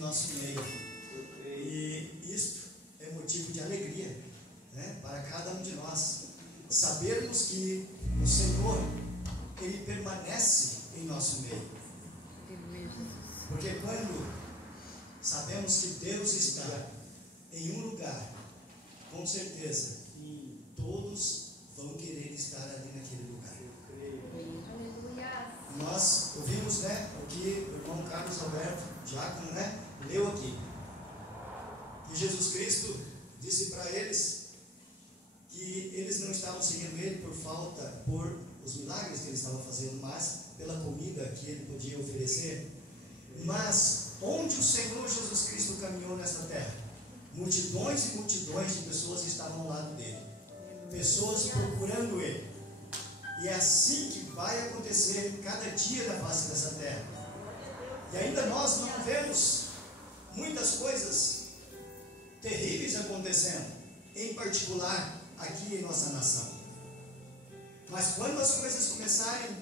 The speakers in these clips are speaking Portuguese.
nosso meio. E isto é motivo de alegria, né, para cada um de nós. Sabermos que o Senhor, Ele permanece em nosso meio. Porque quando sabemos que Deus está em um lugar, com certeza todos vão querer estar ali naquele lugar. Nós ouvimos, né, o que o irmão Carlos Alberto, diácono, né, leu aqui. Que Jesus Cristo disse para eles que eles não estavam seguindo Ele por os milagres que Ele estava fazendo, mas pela comida que Ele podia oferecer. Mas onde o Senhor Jesus Cristo caminhou nesta terra, multidões e multidões de pessoas estavam ao lado dele, pessoas procurando Ele. E é assim que vai acontecer cada dia na face dessa terra. E ainda nós não vemos muitas coisas terríveis acontecendo, em particular aqui em nossa nação. Mas quando as coisas começarem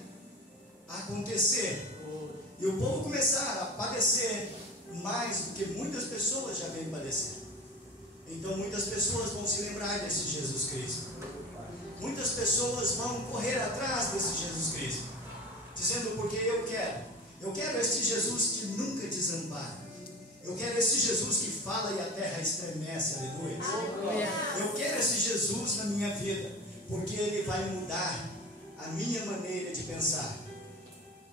a acontecer e o povo começar a padecer mais do que muitas pessoas já vêm padecer, então muitas pessoas vão se lembrar desse Jesus Cristo. Muitas pessoas vão correr atrás desse Jesus Cristo, dizendo: porque eu quero este Jesus que nunca desampara. Eu quero esse Jesus que fala e a terra estremece, aleluia. Eu quero esse Jesus na minha vida, porque Ele vai mudar a minha maneira de pensar.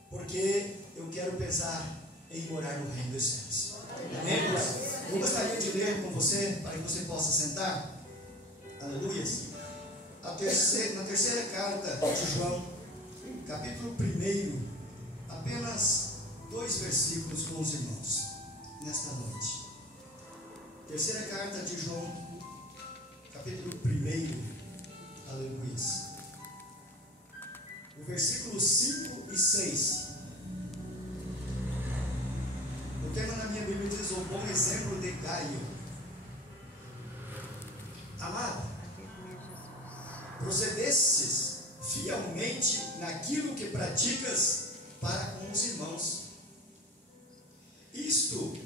Porque eu quero pensar em morar no reino dos céus. Amém? Eu gostaria de ler com você, para que você possa sentar. Aleluia. Na terceira carta de João, capítulo 1, apenas 2 versículos com os irmãos, nesta noite. Terceira carta de João, capítulo 1, aleluia. O versículo 5 e 6. O tema na minha Bíblia diz: o bom exemplo de Gaio. Amado, procedestes fielmente naquilo que praticas para com os irmãos. Isto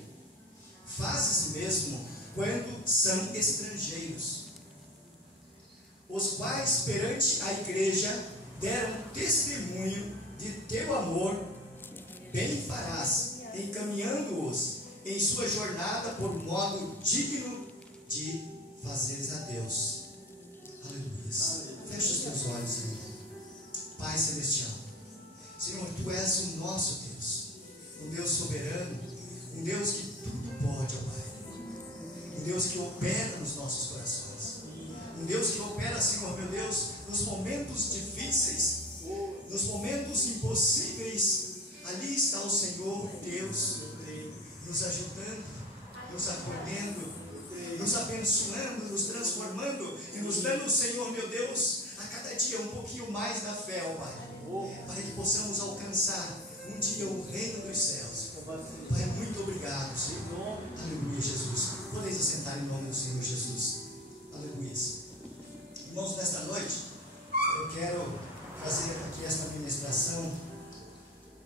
fazes mesmo quando são estrangeiros, os quais perante a igreja deram testemunho de teu amor. Bem farás, encaminhando-os em sua jornada por modo digno de fazeres a Deus. Aleluia. Fecha os teus olhos, Senhor. Pai Celestial, Senhor, Tu és o nosso Deus, um Deus soberano, um Deus que tudo pode, ó Pai, um Deus que opera nos nossos corações, um Deus que opera, Senhor, meu Deus, nos momentos difíceis, nos momentos impossíveis. Ali está o Senhor Deus, nos ajudando, nos acolhendo, nos abençoando, nos transformando e nos dando, Senhor meu Deus, a cada dia um pouquinho mais da fé, ó Pai, para que possamos alcançar um dia o reino dos céus. Pai, muito obrigado, Senhor. Aleluia, Jesus. Podeis assentar em nome do Senhor Jesus. Aleluia. Irmãos, nesta noite eu quero fazer aqui esta ministração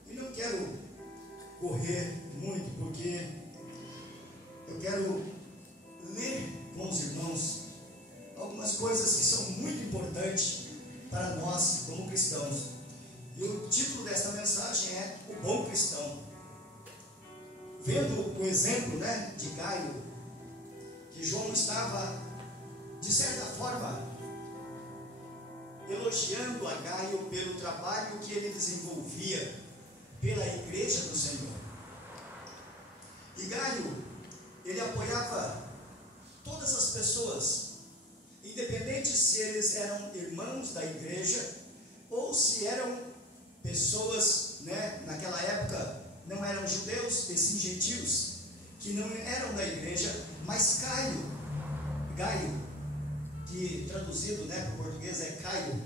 e não quero correr muito, porque eu quero ler com os irmãos algumas coisas que são muito importantes para nós como cristãos. E o título desta mensagem é O Bom Cristão. Vendo o exemplo, né, de Gaio, que João estava, de certa forma, elogiando a Gaio pelo trabalho que ele desenvolvia pela igreja do Senhor. E Gaio, ele apoiava todas as pessoas, independente se eles eram irmãos da igreja ou se eram pessoas, né, naquela época não eram judeus e sim gentios, que não eram da igreja, mas Gaio, que traduzido, né, para o português é Caio,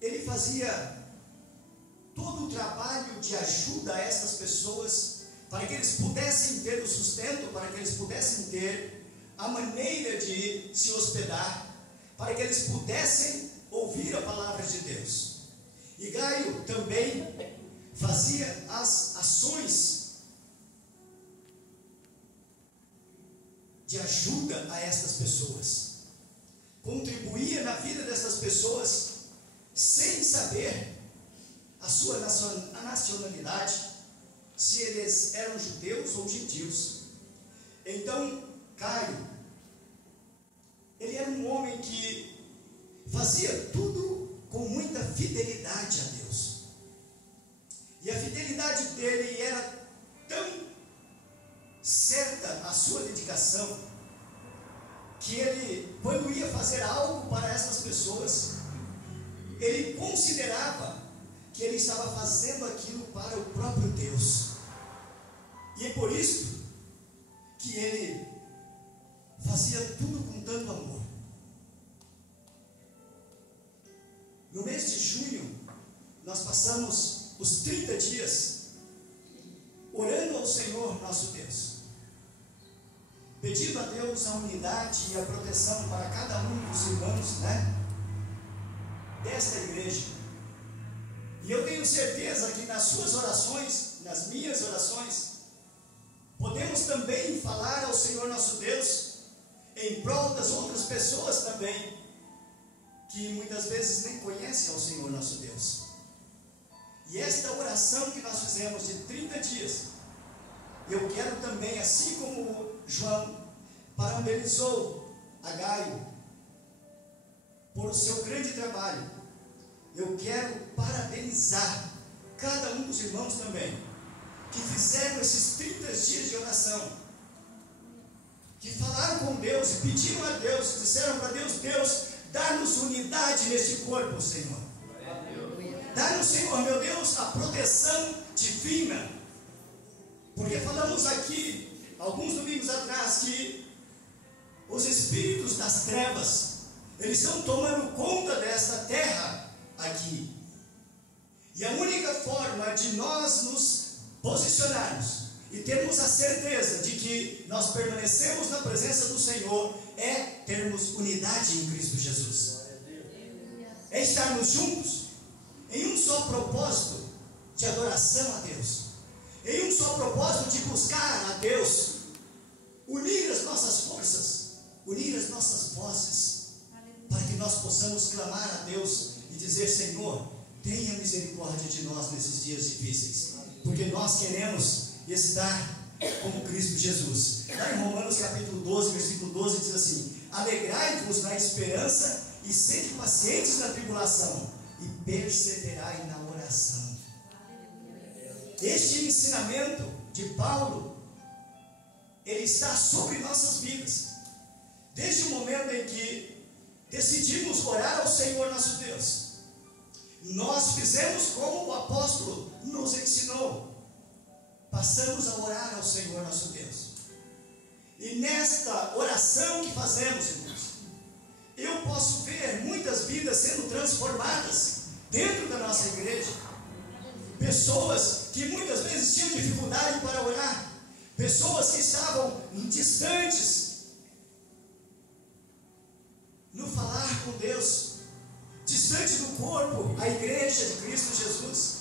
ele fazia todo o trabalho de ajuda a essas pessoas, para que eles pudessem ter o sustento, para que eles pudessem ter a maneira de se hospedar, para que eles pudessem ouvir a palavra de Deus. E Gaio também fazia as ações de ajuda a estas pessoas, contribuía na vida dessas pessoas, sem saber a sua nacionalidade, se eles eram judeus ou gentios. Então, Gaio, ele era um homem que fazia tudo com muita fidelidade a Deus. E a fidelidade dele era tão certa, a sua dedicação, que ele, quando ia fazer algo para essas pessoas, ele considerava que ele estava fazendo aquilo para o próprio Deus. E é por isso que ele fazia tudo com tanto amor. No mês de junho, nós passamos os 30 dias orando ao Senhor nosso Deus, pedindo a Deus a unidade e a proteção para cada um dos irmãos, desta igreja. E eu tenho certeza que nas suas orações, nas minhas orações, podemos também falar ao Senhor nosso Deus em prol das outras pessoas também, que muitas vezes nem conhecem ao Senhor nosso Deus. E esta oração que nós fizemos de 30 dias, eu quero também, assim como João parabenizou a Gaio por o seu grande trabalho, eu quero parabenizar cada um dos irmãos também, que fizeram esses 30 dias de oração, que falaram com Deus e pediram a Deus, disseram para Deus: Deus, dá-nos unidade neste corpo, Senhor. Dá-nos, Senhor, meu Deus, a proteção divina. Porque falamos aqui, alguns domingos atrás, que os espíritos das trevas, eles estão tomando conta desta terra aqui. E a única forma de nós nos posicionarmos e termos a certeza de que nós permanecemos na presença do Senhor é termos unidade em Cristo Jesus. É estarmos juntos em um só propósito de adoração a Deus, em um só propósito de buscar a Deus, unir as nossas forças, unir as nossas vozes, para que nós possamos clamar a Deus e dizer: Senhor, tenha misericórdia de nós nesses dias difíceis, porque nós queremos estar como Cristo Jesus. Lá em Romanos capítulo 12, versículo 12 diz assim: alegrai-vos na esperança e sede pacientes na tribulação e perseverai na oração. Este ensinamento de Paulo, ele está sobre nossas vidas, desde o momento em que decidimos orar ao Senhor nosso Deus. Nós fizemos como o apóstolo nos ensinou, passamos a orar ao Senhor nosso Deus. E nesta oração que fazemos, irmãos, eu posso ver muitas vidas sendo transformadas dentro da nossa igreja. Pessoas que muitas vezes tinham dificuldade para orar, pessoas que estavam distantes no falar com Deus, distante do corpo, a igreja de Cristo Jesus.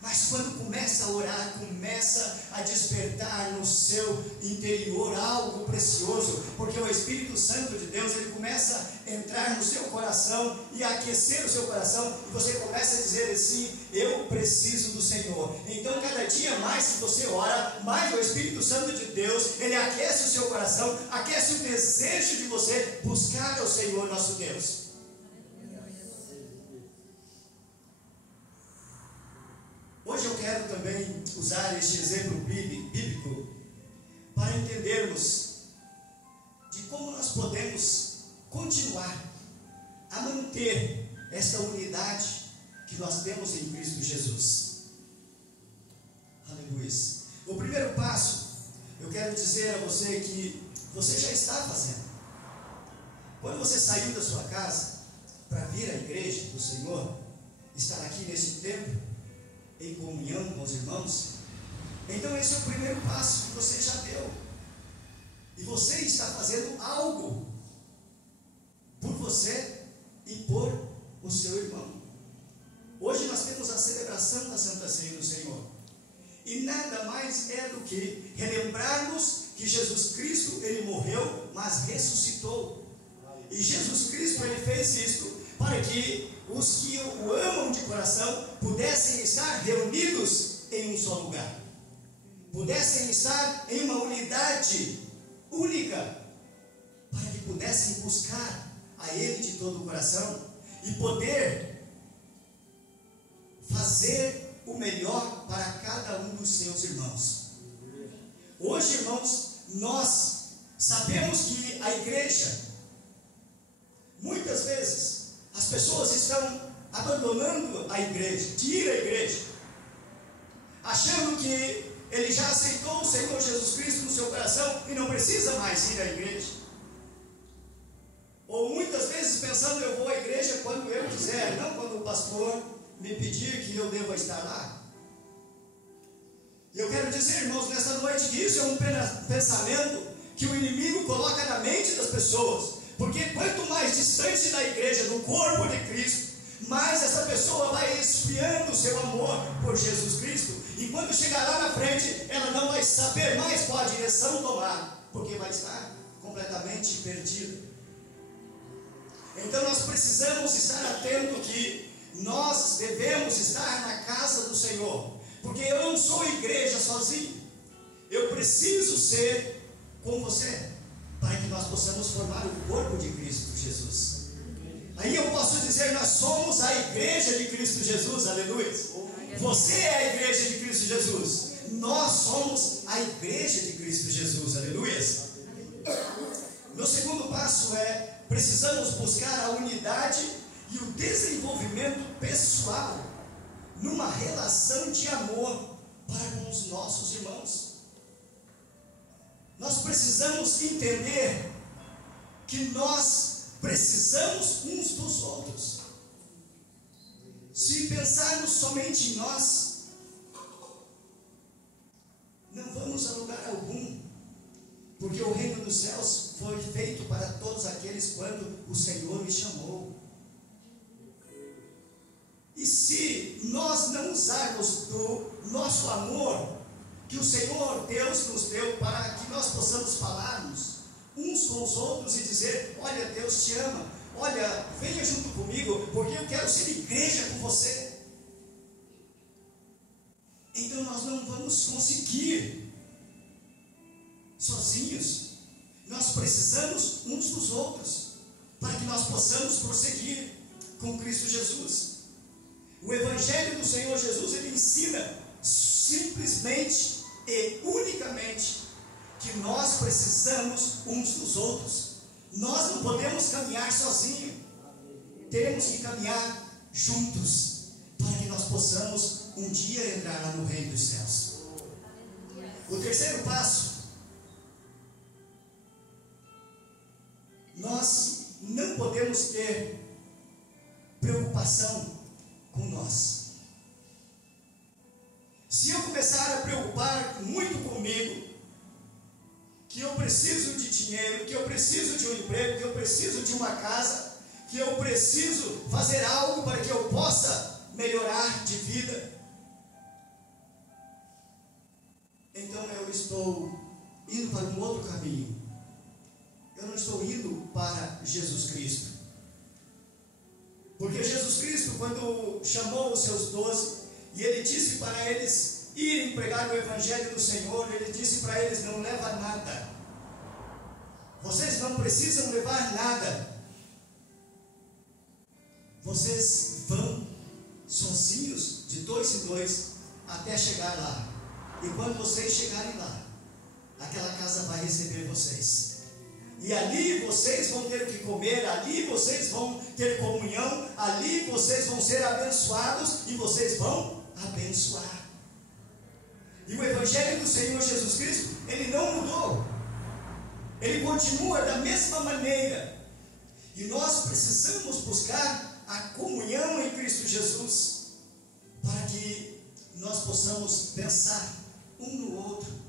Mas quando começa a orar, começa a despertar no seu interior algo precioso, porque o Espírito Santo de Deus, ele começa a entrar no seu coração e a aquecer o seu coração, e você começa a dizer assim: eu preciso do Senhor. Então cada dia mais que você ora, mais o Espírito Santo de Deus, ele aquece o seu coração, aquece o desejo de você buscar ao Senhor nosso Deus. Hoje eu quero também usar este exemplo bíblico para entendermos de como nós podemos continuar a manter esta unidade que nós temos em Cristo Jesus. Aleluia. O primeiro passo, eu quero dizer a você que você já está fazendo. Quando você saiu da sua casa para vir à igreja do Senhor, estar aqui neste tempo, em comunhão com os irmãos, então esse é o primeiro passo que você já deu, e você está fazendo algo por você e por o seu irmão. Hoje nós temos a celebração da Santa Ceia do Senhor, e nada mais é do que relembrarmos que Jesus Cristo, ele morreu, mas ressuscitou. E Jesus Cristo, ele fez isso para que os que o amam de coração pudessem estar reunidos em um só lugar, pudessem estar em uma unidade única, para que pudessem buscar a Ele de todo o coração e poder fazer o melhor para cada um dos seus irmãos. Hoje, irmãos, nós sabemos que a igreja, muitas vezes, as pessoas estão abandonando a igreja, de ir à igreja, achando que ele já aceitou o Senhor Jesus Cristo no seu coração e não precisa mais ir à igreja. Ou muitas vezes pensando, eu vou à igreja quando eu quiser, não quando o pastor me pedir que eu deva estar lá. E eu quero dizer, irmãos, nessa noite, que isso é um pensamento que o inimigo coloca na mente das pessoas. Porque quanto mais distante da igreja, do corpo de Cristo, mais essa pessoa vai esfriando o seu amor por Jesus Cristo. E quando chegar lá na frente, ela não vai saber mais qual a direção tomar, porque vai estar completamente perdida. Então nós precisamos estar atentos que nós devemos estar na casa do Senhor. Porque eu não sou igreja sozinho. Eu preciso ser com você, para que nós possamos formar o corpo de Cristo Jesus. Aí eu posso dizer, nós somos a igreja de Cristo Jesus, aleluia. Você é a igreja de Cristo Jesus. Nós somos a igreja de Cristo Jesus, aleluia. Meu segundo passo é, precisamos buscar a unidade e o desenvolvimento pessoal numa relação de amor para com os nossos irmãos. Nós precisamos entender que nós precisamos uns dos outros. Se pensarmos somente em nós, não vamos a lugar algum, porque o reino dos céus foi feito para todos aqueles quando o Senhor me chamou. E se nós não usarmos do nosso amor que o Senhor Deus nos deu para que nós possamos falarmos uns com os outros e dizer, olha, Deus te ama, olha, venha junto comigo, porque eu quero ser igreja com você. Então nós não vamos conseguir sozinhos. Nós precisamos uns dos outros para que nós possamos prosseguir com Cristo Jesus. O Evangelho do Senhor Jesus, ele ensina simplesmente e unicamente que nós precisamos uns dos outros. Nós não podemos caminhar sozinhos. Temos que caminhar juntos para que nós possamos um dia entrar lá no reino dos céus. O terceiro passo, nós não podemos ter preocupação com nós. Se eu começar a preocupar muito comigo, que eu preciso de dinheiro, que eu preciso de um emprego, que eu preciso de uma casa, que eu preciso fazer algo para que eu possa melhorar de vida, então eu estou indo para um outro caminho. Eu não estou indo para Jesus Cristo. Porque Jesus Cristo, quando chamou os seus 12, e ele disse para eles irem pregar o Evangelho do Senhor, ele disse para eles, não leva nada. Vocês não precisam levar nada. Vocês vão sozinhos, de 2 em 2, até chegar lá. E quando vocês chegarem lá, aquela casa vai receber vocês. E ali vocês vão ter que comer, ali vocês vão ter comunhão, ali vocês vão ser abençoados e vocês vão abençoar. E o Evangelho do Senhor Jesus Cristo, ele não mudou. Ele continua da mesma maneira. E nós precisamos buscar a comunhão em Cristo Jesus, para que nós possamos pensar um no outro.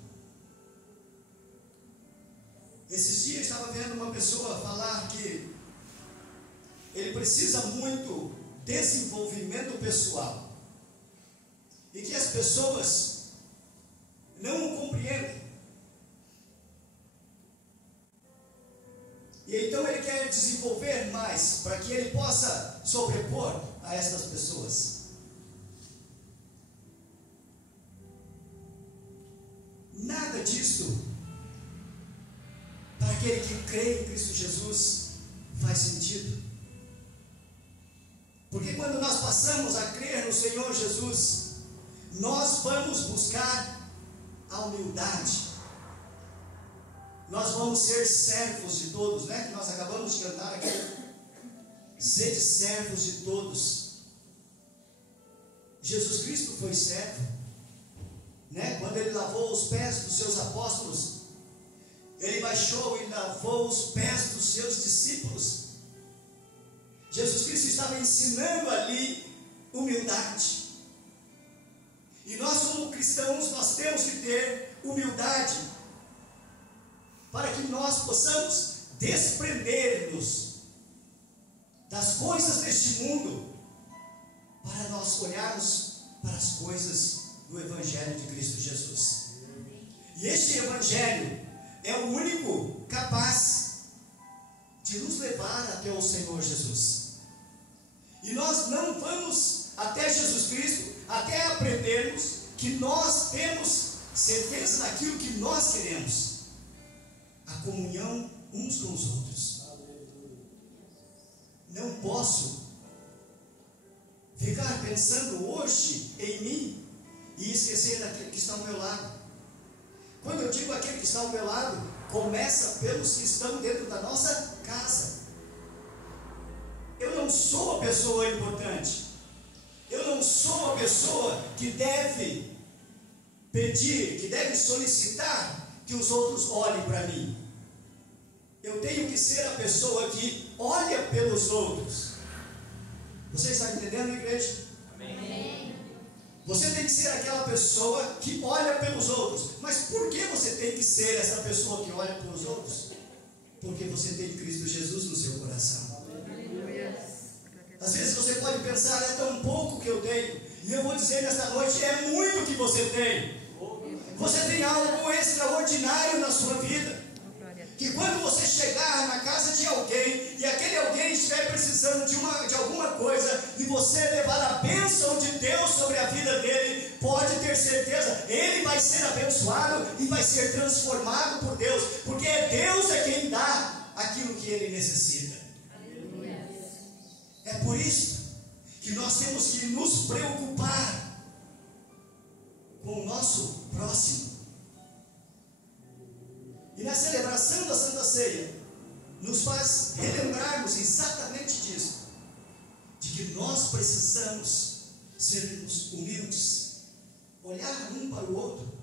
Esses dias eu estava vendo uma pessoa falar que ele precisa muito desenvolvimento pessoal, e que as pessoas não o compreendem. E então ele quer desenvolver mais, para que ele possa sobrepor a estas pessoas. Nada disso, para aquele que crê em Cristo Jesus, faz sentido. Porque quando nós passamos a crer no Senhor Jesus, nós vamos buscar a humildade. Nós vamos ser servos de todos, né? Que nós acabamos de cantar aqui. Sede servos de todos. Jesus Cristo foi servo, né? Quando ele lavou os pés dos seus apóstolos, ele baixou e lavou os pés dos seus discípulos. Jesus Cristo estava ensinando ali humildade. E nós, como cristãos, nós temos que ter humildade, para que nós possamos desprender-nos das coisas deste mundo, para nós olharmos para as coisas do Evangelho de Cristo Jesus. E este Evangelho é o único capaz de nos levar até o Senhor Jesus. E nós não vamos até Jesus Cristo até aprendermos que nós temos certeza daquilo que nós queremos: a comunhão uns com os outros. Não posso ficar pensando hoje em mim e esquecer daquele que está ao meu lado. Quando eu digo aquele que está ao meu lado, começa pelos que estão dentro da nossa casa. Eu não sou a pessoa importante. Eu não sou a pessoa que deve pedir, que deve solicitar que os outros olhem para mim. Eu tenho que ser a pessoa que olha pelos outros. Você está entendendo, igreja? Amém. Você tem que ser aquela pessoa que olha pelos outros. Mas por que você tem que ser essa pessoa que olha pelos outros? Porque você tem Cristo Jesus no seu coração. Às vezes você pode pensar: é tão pouco que eu tenho. E eu vou dizer nesta noite: é muito que você tem. Você tem algo extraordinário na sua vida, que quando você chegar na casa de alguém, e aquele alguém estiver precisando de alguma coisa, e você levar a bênção de Deus sobre a vida dele, pode ter certeza, ele vai ser abençoado e vai ser transformado por Deus, porque Deus é quem dá aquilo que ele necessita. É por isso que nós temos que nos preocupar com o nosso próximo. E na celebração da Santa Ceia, nos faz relembrarmos exatamente disso, de que nós precisamos sermos humildes, olhar um para o outro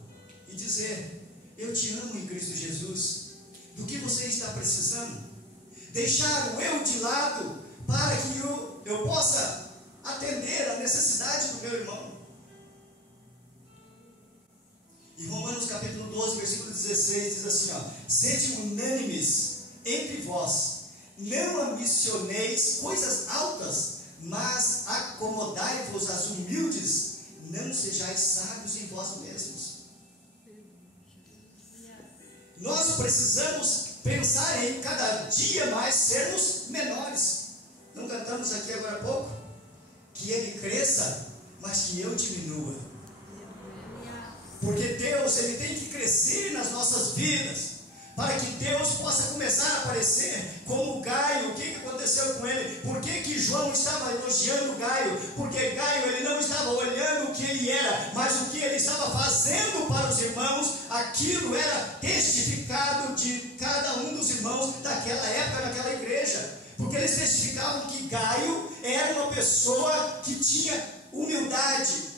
e dizer: eu te amo em Cristo Jesus. Do que você está precisando? Deixar o eu de lado para que eu possa atender a necessidade do meu irmão. Em Romanos capítulo 12, versículo 16, diz assim: sede unânimes entre vós, não ambicioneis coisas altas, mas acomodai-vos às humildes, não sejais sábios em vós mesmos. Nós precisamos pensar em cada dia mais sermos menores. Não cantamos aqui agora há pouco? Que ele cresça, mas que eu diminua. Porque Deus, ele tem que crescer nas nossas vidas, para que Deus possa começar a aparecer como Gaio. O que aconteceu com ele? Por que João estava elogiando Gaio? Porque Gaio, ele não estava olhando o que ele era, mas o que ele estava fazendo para os irmãos. Aquilo era testificado de cada um dos irmãos daquela época, naquela igreja, porque eles testificavam que Gaio era uma pessoa que tinha humildade.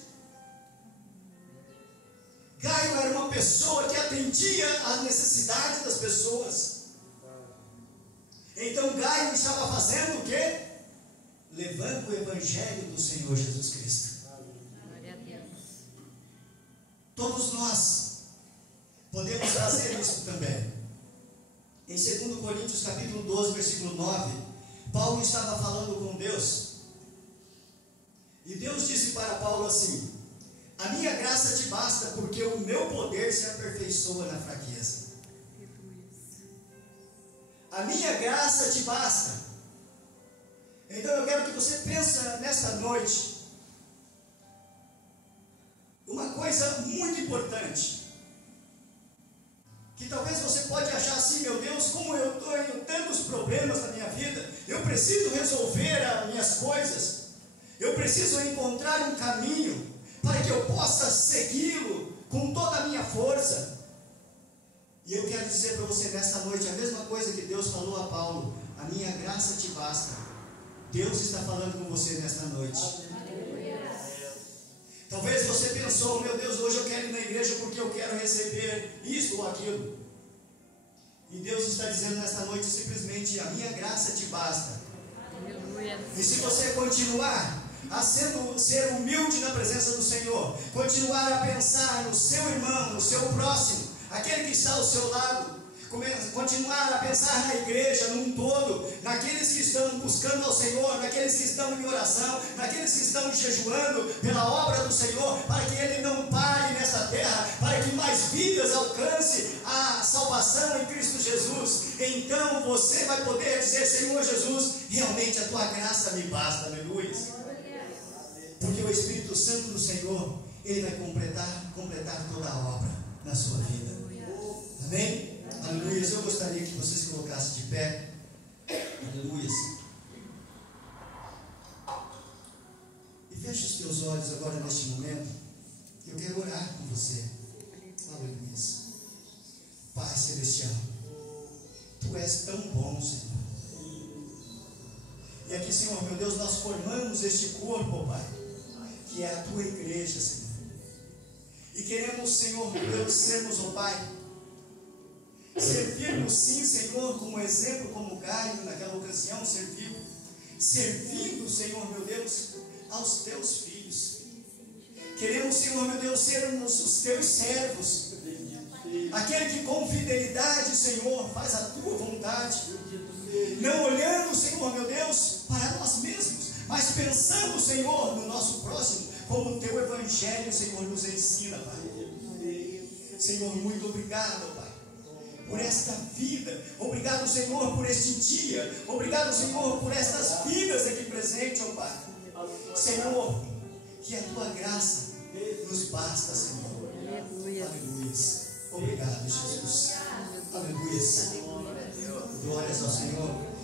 Gaio era uma pessoa que atendia às necessidades das pessoas. Então Gaio estava fazendo o quê? Levando o Evangelho do Senhor Jesus Cristo. Glória a Deus. Todos nós podemos fazer isso também. Em 2 Coríntios capítulo 12, versículo 9, Paulo estava falando com Deus, e Deus disse para Paulo assim: a minha graça te basta, porque o meu poder se aperfeiçoa na fraqueza. a minha graça te basta. Então eu quero que você pense nesta noite uma coisa muito importante, que talvez você pode achar assim: meu Deus, como eu estou em tantos problemas na minha vida, eu preciso resolver as minhas coisas, eu preciso encontrar um caminho para que eu possa segui-lo com toda a minha força. E eu quero dizer para você nesta noite a mesma coisa que Deus falou a Paulo: a minha graça te basta. Deus está falando com você nesta noite. Talvez você pensou: meu Deus, hoje eu quero ir na igreja porque eu quero receber isso ou aquilo. E Deus está dizendo nesta noite simplesmente: a minha graça te basta. Aleluia. E se você continuar a ser humilde na presença do Senhor, continuar a pensar no seu irmão, no seu próximo, aquele que está ao seu lado, continuar a pensar na igreja num todo, naqueles que estão buscando ao Senhor, naqueles que estão em oração, naqueles que estão jejuando pela obra do Senhor, para que Ele não pare nessa terra, para que mais vidas alcance a salvação em Cristo Jesus. Então você vai poder dizer: Senhor Jesus, realmente a Tua graça me basta. Aleluia. Porque o Espírito Santo do Senhor, Ele vai completar toda a obra na sua vida. Amém? Aleluia. Eu gostaria que você se colocasse de pé. Aleluia. E feche os teus olhos agora neste momento. Eu quero orar com você. Aleluia. Pai Celestial, Tu és tão bom, Senhor. E aqui, Senhor, meu Deus, nós formamos este corpo, Pai, que é a Tua igreja, Senhor. E queremos, Senhor, meu Deus, sermos, ó Pai, servirmos sim, Senhor, como exemplo, como Gaio naquela ocasião serviu, servindo, Senhor, meu Deus, aos Teus filhos. Queremos, Senhor, meu Deus, sermos os Teus servos, aquele que com fidelidade, Senhor, faz a Tua vontade, não olhando, Senhor, meu Deus, para nós mesmos, mas pensando, Senhor, no nosso próximo, como o Teu Evangelho, Senhor, nos ensina, Pai. Senhor, muito obrigado, Pai, por esta vida. Obrigado, Senhor, por este dia. Obrigado, Senhor, por estas vidas aqui presentes, ó Pai. Senhor, que a Tua graça nos basta, Senhor. Aleluia. Aleluia. Obrigado, Jesus. Aleluia. Glórias ao Senhor.